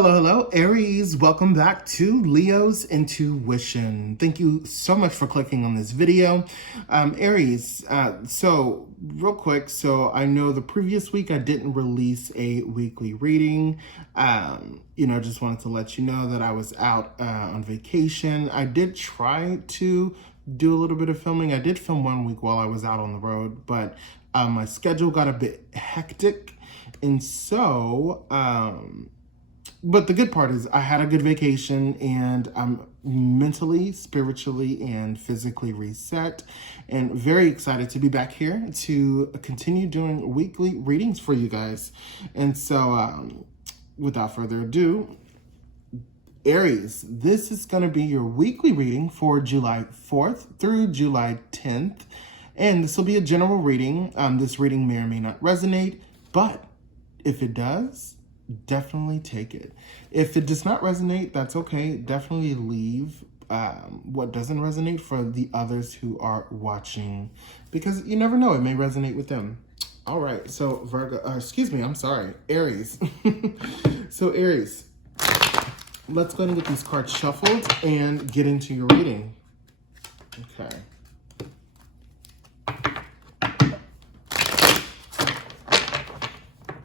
Hello, Aries. Welcome back to Leo's Intuition. Thank you so much for clicking on this video. Aries, so real quick, so I know the previous week I didn't release a weekly reading. Just wanted to let you know that I was out on vacation. I did try to do a little bit of filming. I did film 1 week while I was out on the road, but my schedule got a bit hectic. And so, but the good part is I had a good vacation and I'm mentally, spiritually, and physically reset and very excited to be back here to continue doing weekly readings for you guys. And so without further ado, Aries, this is going to be your weekly reading for July 4th through July 10th. And this will be a general reading. This reading may or may not resonate, but if it does, definitely take it. If it does not resonate, that's okay. Definitely leave what doesn't resonate for the others who are watching, because you never know, it may resonate with them. All right, so Aries. So Aries, let's go ahead and get these cards shuffled and get into your reading. Okay.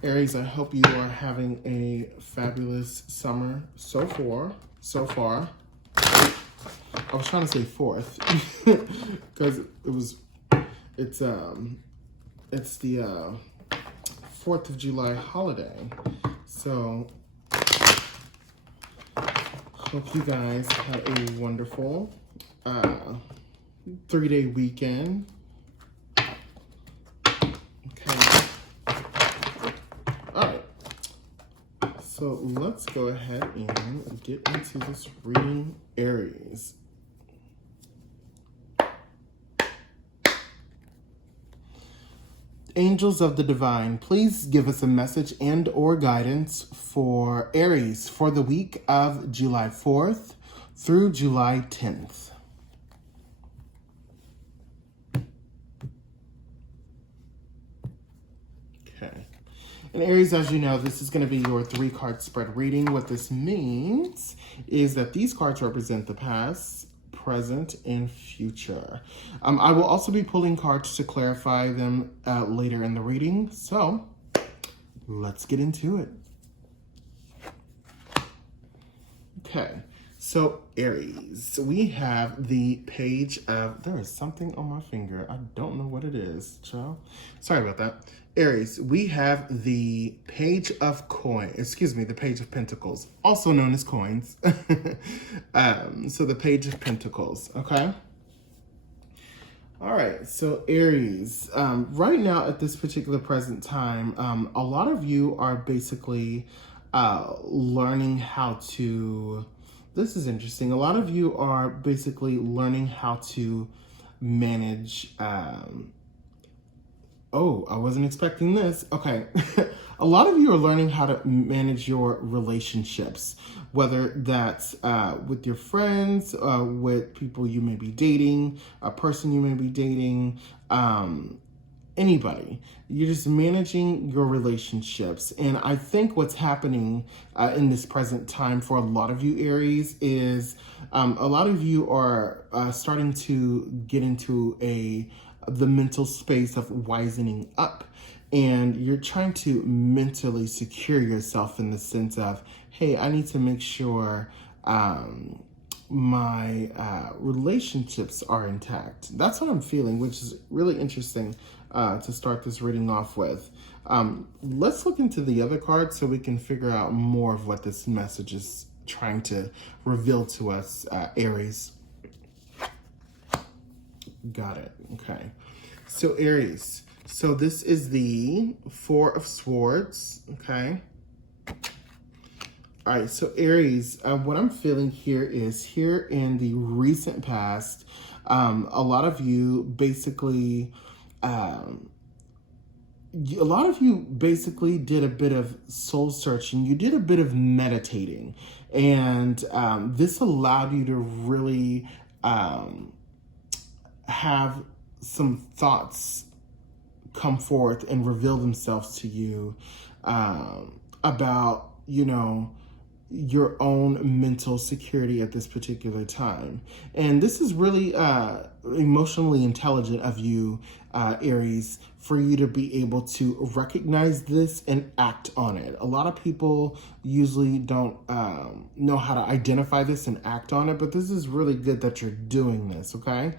Aries, I hope you are having a fabulous summer so far. I was trying to say fourth because it's the 4th of July holiday. So hope you guys had a wonderful 3-day weekend. So let's go ahead and get into this reading, Aries. Angels of the Divine, please give us a message and or guidance for Aries for the week of July 4th through July 10th. Okay. And Aries, as you know, this is going to be your 3-card spread reading. What this means is that these cards represent the past, present, and future. I will also be pulling cards to clarify them later in the reading. So let's get into it. Okay. So Aries, we have the page of, there is something on my finger. I don't know what it is, child. Sorry about that. Aries, we have the page of the page of pentacles, also known as coins. So the page of pentacles, okay? All right, so Aries, right now at this particular present time, a lot of you are basically learning how to, this is interesting. A lot of you are basically learning how to manage, oh, I wasn't expecting this. Okay. A lot of you are learning how to manage your relationships, whether that's with your friends, with people you may be dating, a person you may be dating, anybody. You're just managing your relationships. And I think what's happening in this present time for a lot of you, Aries, is a lot of you are starting to get into the mental space of wisening up. And you're trying to mentally secure yourself in the sense of, hey, I need to make sure my relationships are intact. That's what I'm feeling, which is really interesting to start this reading off with. Let's look into the other cards so we can figure out more of what this message is trying to reveal to us, Aries. Got it. Okay. So Aries. So this is the 4 of Swords. Okay. All right. So Aries, what I'm feeling here is here in the recent past, a lot of you basically, did a bit of soul searching. You did a bit of meditating, and this allowed you to really have some thoughts come forth and reveal themselves to you about, your own mental security at this particular time. And this is really emotionally intelligent of you, Aries, for you to be able to recognize this and act on it. A lot of people usually don't know how to identify this and act on it, but this is really good that you're doing this, okay?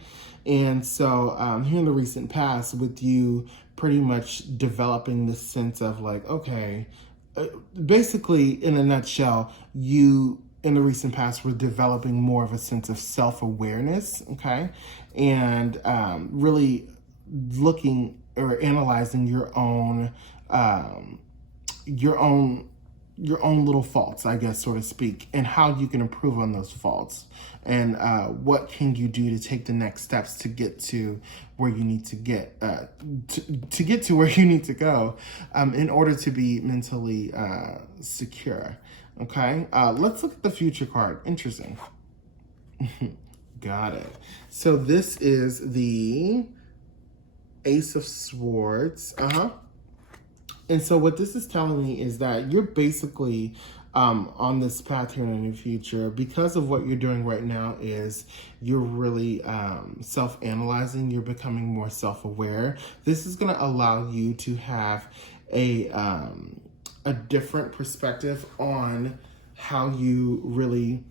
And so here in the recent past, with you pretty much developing this sense of like, okay, basically, in a nutshell, you in the recent past were developing more of a sense of self-awareness, okay, and really looking or analyzing your own your own little faults, I guess, so to speak, and how you can improve on those faults, and what can you do to take the next steps to get to where you need to get to get to where you need to go, in order to be mentally secure. Okay, let's look at the future card. Interesting. Got it. So this is the Ace of Swords. And so what this is telling me is that you're basically on this path here in the future because of what you're doing right now is you're really self-analyzing. You're becoming more self-aware. This is going to allow you to have a different perspective on how you really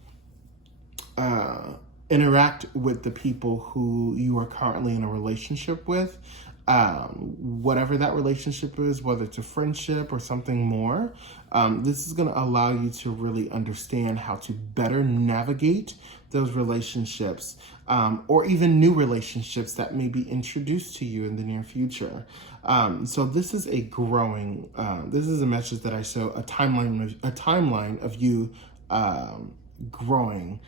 interact with the people who you are currently in a relationship with, whatever that relationship is, whether it's a friendship or something more. This is going to allow you to really understand how to better navigate those relationships, or even new relationships that may be introduced to you in the near future. So this is a growing, this is a message that I show a timeline of you growing,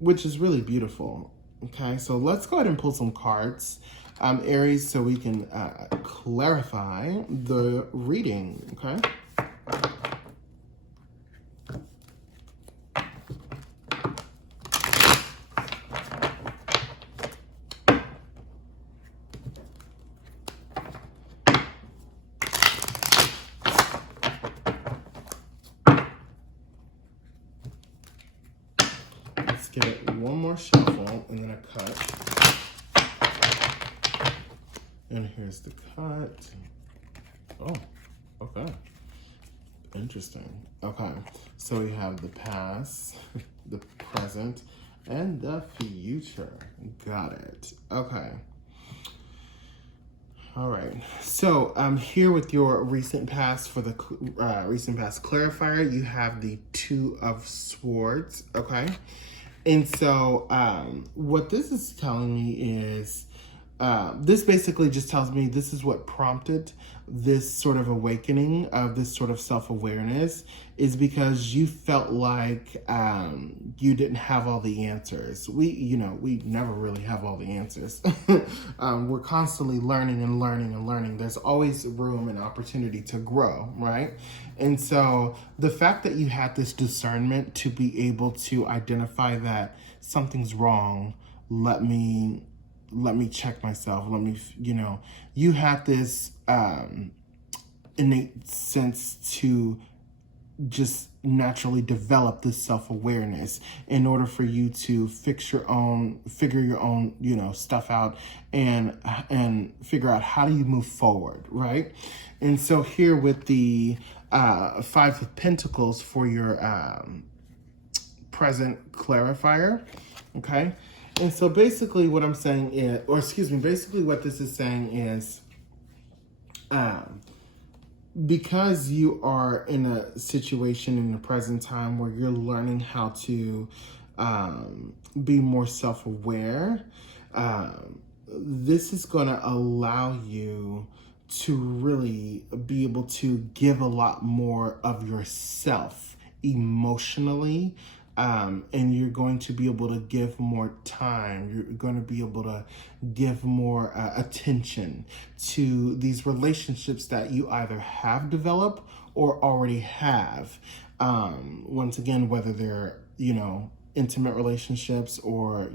which is really beautiful. Okay, so let's go ahead and pull some cards, Aries, so we can clarify the reading. Okay. Let's give it one more shuffle and then a cut. And here's the cut. Oh, okay. Interesting. Okay, so we have the past, the present, and the future. Got it. Okay. All right. So here with your recent past, for the recent past clarifier, you have the Two of Swords. Okay. And so what this is telling me is, this basically just tells me this is what prompted this sort of awakening of this sort of self-awareness, is because you felt like you didn't have all the answers. We never really have all the answers. We're constantly learning and learning and learning. There's always room and opportunity to grow, right? And so the fact that you had this discernment to be able to identify that something's wrong, let me check myself. You have this innate sense to just naturally develop this self-awareness in order for you to figure your own, stuff out and figure out how do you move forward, right? And so here with the Five of Pentacles for your present clarifier, okay? And so basically what I'm saying is, basically what this is saying is, because you are in a situation in the present time where you're learning how to be more self-aware, this is going to allow you to really be able to give a lot more of yourself emotionally. And you're going to be able to give more time. You're going to be able to give more attention to these relationships that you either have developed or already have. Once again, whether they're, intimate relationships or,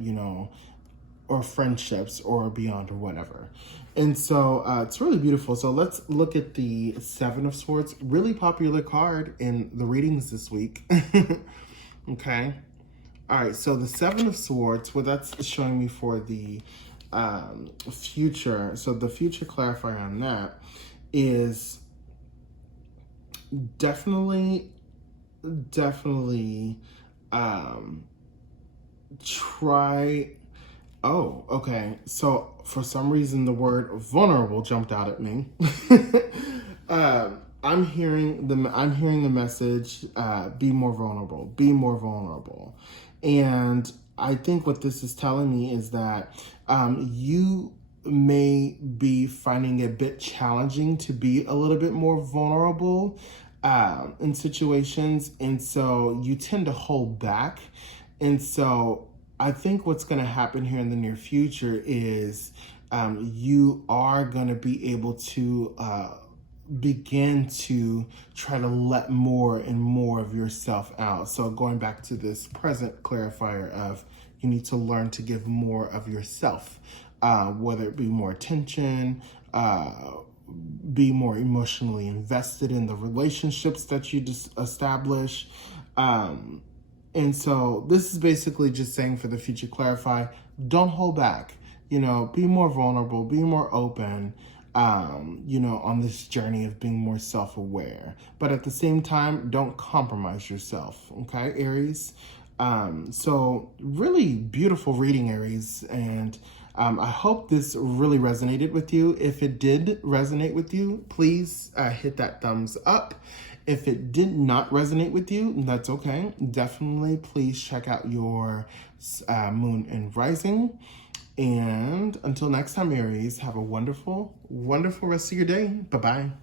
or friendships or beyond or whatever. And so it's really beautiful. So let's look at the Seven of Swords, really popular card in the readings this week. Okay. All right. So the Seven of Swords, what that's showing me for the future. So the future clarifier on that is definitely try. Oh, okay. So for some reason, the word vulnerable jumped out at me. I'm hearing the message, be more vulnerable, be more vulnerable. And I think what this is telling me is that you may be finding it a bit challenging to be a little bit more vulnerable in situations. And so you tend to hold back. And so I think what's going to happen here in the near future is you are going to be able to begin to try to let more and more of yourself out. So going back to this present clarifier of you need to learn to give more of yourself, whether it be more attention, be more emotionally invested in the relationships that you just establish. And so this is basically just saying for the future clarify, don't hold back, be more vulnerable, be more open, on this journey of being more self-aware. But at the same time, don't compromise yourself, okay, Aries? So really beautiful reading, Aries. And I hope this really resonated with you. If it did resonate with you, please hit that thumbs up. If it did not resonate with you, that's okay. Definitely please check out your moon and rising. And until next time, Aries, have a wonderful, wonderful rest of your day. Bye-bye.